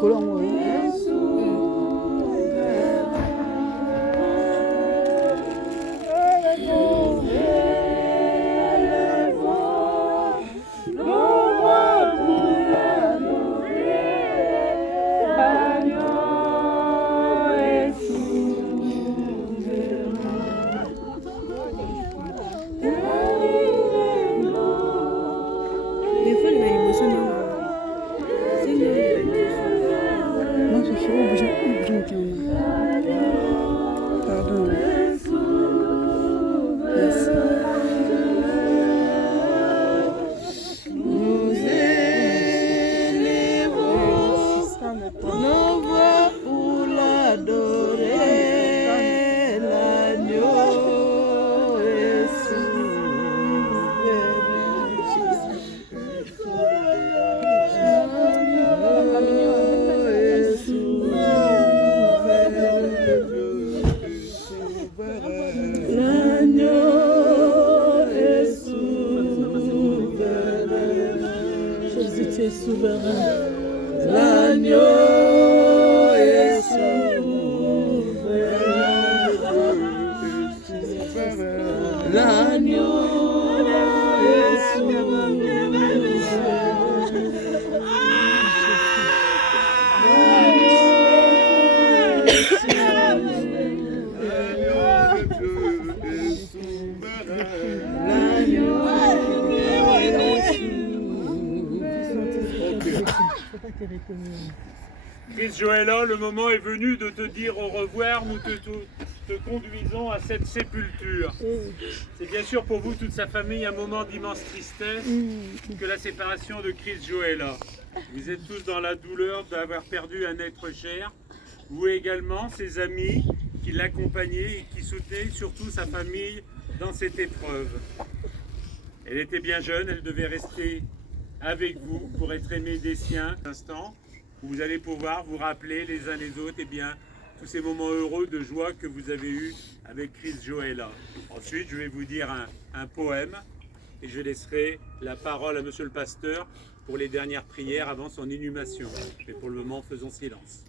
그런 거예요? Moi, je suis obligée. Pardon. Merci. Nous élevons nos voix pour l'adorer, l'agneau est souverain. L'agneau est souverain. L'agneau est Chris Joella, le moment est venu de te dire au revoir. Nous te conduisons à cette sépulture. C'est bien sûr pour vous, toute sa famille, un moment d'immense tristesse que la séparation de Chris Joella. Vous êtes tous dans la douleur d'avoir perdu un être cher. Vous également, ses amis qui l'accompagnaient et qui soutenaient surtout sa famille dans cette épreuve. Elle était bien jeune, elle devait rester avec vous pour être aimée des siens. Un instant où vous allez pouvoir vous rappeler les uns les autres tous ces moments heureux de joie que vous avez eus avec Chris Joella. Ensuite, je vais vous dire un poème et je laisserai la parole à monsieur le pasteur pour les dernières prières avant son inhumation. Mais pour le moment, faisons silence.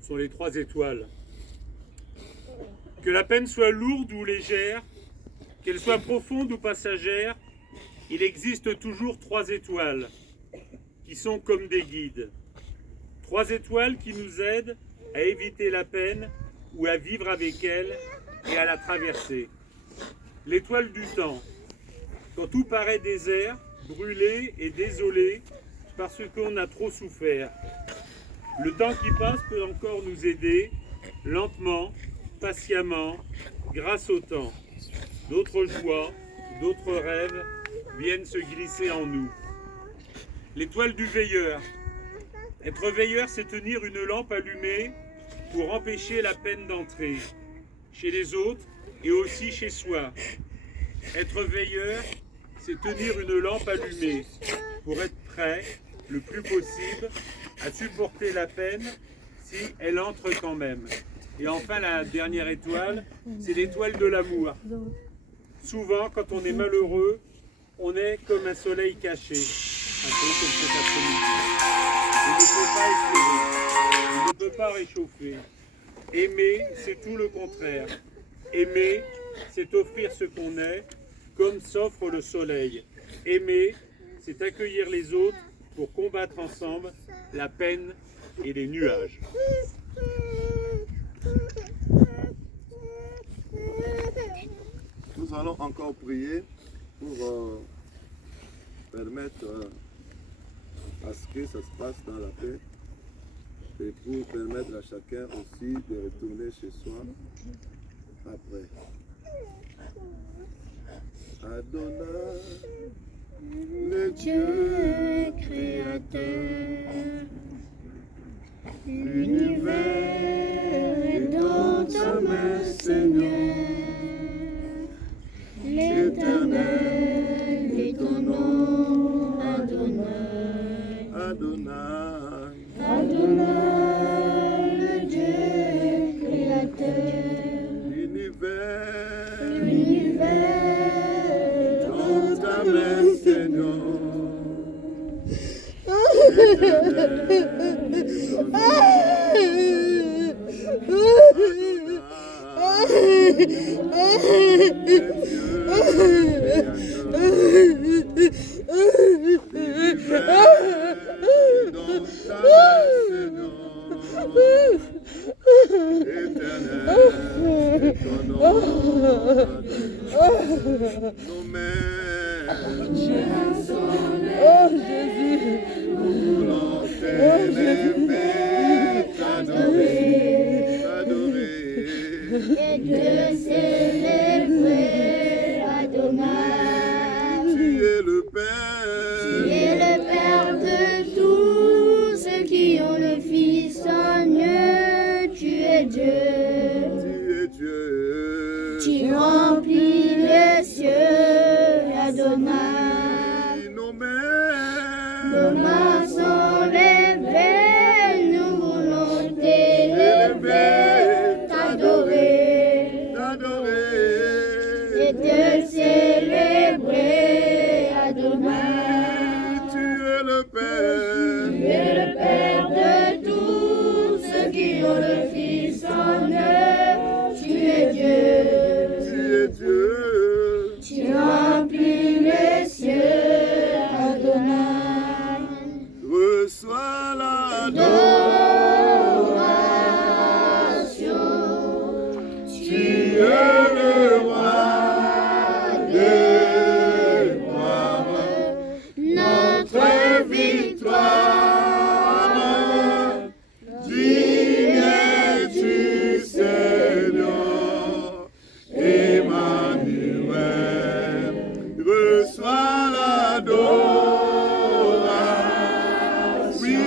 Ce sont les 3 étoiles. Que la peine soit lourde ou légère, qu'elle soit profonde ou passagère, il existe toujours 3 étoiles qui sont comme des guides. 3 étoiles qui nous aident à éviter la peine ou à vivre avec elle et à la traverser. L'étoile du temps, quand tout paraît désert, brûlé et désolé parce qu'on a trop souffert. Le temps qui passe peut encore nous aider, lentement, patiemment, grâce au temps. D'autres joies, d'autres rêves viennent se glisser en nous. L'étoile du veilleur. Être veilleur, c'est tenir une lampe allumée pour empêcher la peine d'entrer, chez les autres et aussi chez soi. Être veilleur, c'est tenir une lampe allumée pour être prêt, le plus possible, à supporter la peine si elle entre quand même. Et enfin, la dernière étoile, c'est l'étoile de l'amour. Souvent, quand on est malheureux, on est comme un soleil caché, un peu comme cet après-midi. On ne peut pas réchauffer. Aimer, c'est tout le contraire. Aimer, c'est offrir ce qu'on est, comme s'offre le soleil. Aimer, c'est accueillir les autres pour combattre ensemble la peine et les nuages. Nous allons encore prier pour permettre à ce que ça se passe dans la paix et pour permettre à chacun aussi de retourner chez soi après. Adonai, le Dieu créateur, L'univers est dans ta main, Seigneur. L'Éternel est ton nom, Adonai. Adonai. Adonai, le Dieu créateur. L'univers Dans ta main, Seigneur. et de célébrer Adonai. Tu es le Père. Tu es le Père de tous ceux qui ont le Fils en eux. Tu es Dieu. Tu es Dieu. Tu remplis les cieux, Adonai. Nos mains. Nos mains sont levées, nous voulons t'élever, t'adorer, et te célébrer, Adonai. Tu es le Père. Tu es le Père de tous ceux qui ont le Fils en eux. Tu es Dieu. Tu es Dieu. Tu remplis les cieux, Adonai. Reçois l'adoration. Tu es le roi de gloire. Notre victoire. Digne es-tu, Seigneur. Emmanuel. Reçois l'adoration. Oui,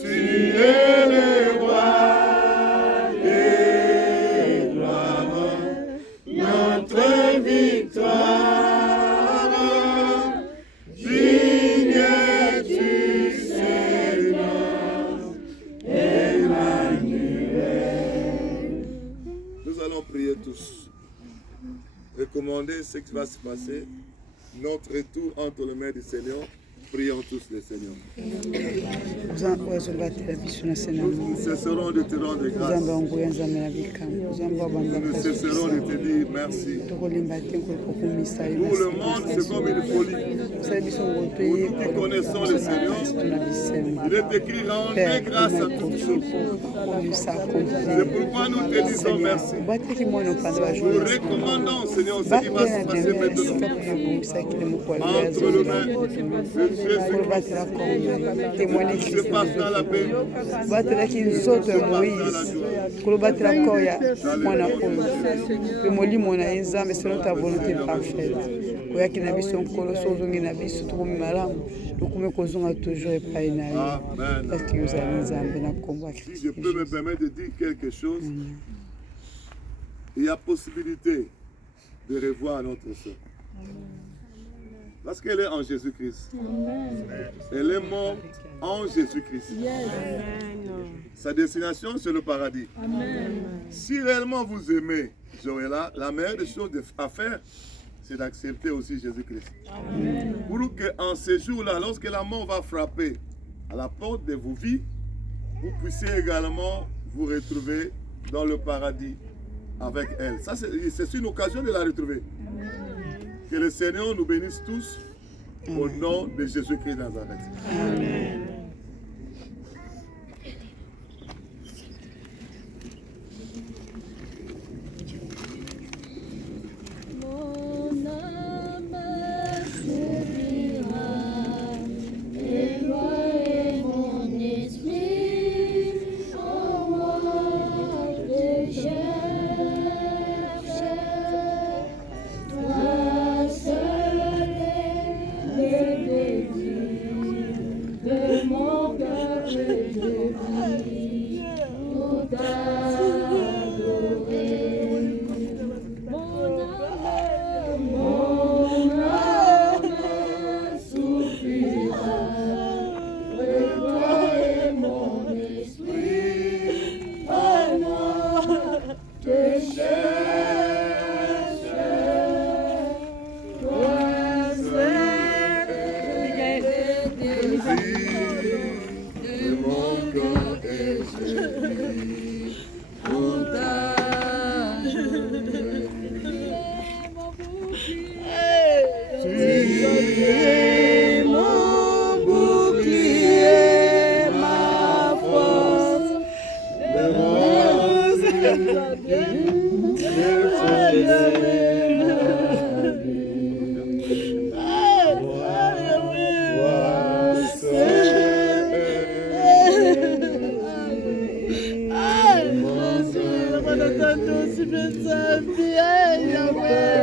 tu es le roi des gloires. Notre victoire. Digne es-tu, Seigneur. Emmanuel. Nous allons prier tous. Recommander ce qui va se passer. Notre retour entre les mains du Seigneur. Prions tous le Seigneur. Nous ne cesserons de te rendre grâce. Nous ne cesserons de te dire merci. Pour le monde, c'est comme une folie. Pour nous qui connaissons le Seigneur, il est écrit rendez grâce à toutes choses. C'est pourquoi nous te disons merci. Nous recommandons, Seigneur, ce qui va se passer maintenant. Entre les mains de Jésus, se passe dans la paix. batalaki nzoto ya Moïse kolobatela corps ya mwana oyo mpe molimo na ye nzambe selon ta volonté parfaite oyaki na biso nkolo so ozongi na biso tokomi malamu tokomi kozonga toujours epai na ye parce que ozali nzambe na kombo ya Si je Christ peux me permettre de dire quelque chose, il y a possibilité de revoir notre soeur. Parce qu'elle est en Jésus-Christ. Elle est morte en Jésus-Christ. Sa destination, c'est le paradis. Si réellement vous aimez Joëlla, la meilleure des choses à faire, c'est d'accepter aussi Jésus-Christ. Pour qu'en ces jours-là, lorsque la mort va frapper à la porte de vos vies, vous puissiez également vous retrouver dans le paradis avec elle. Ça, c'est une occasion de la retrouver. Que le Seigneur nous bénisse tous au nom de Jésus-Christ Nazareth. Amen. Toi seul est le désir de Bwana tatu usipesambie Yahweh.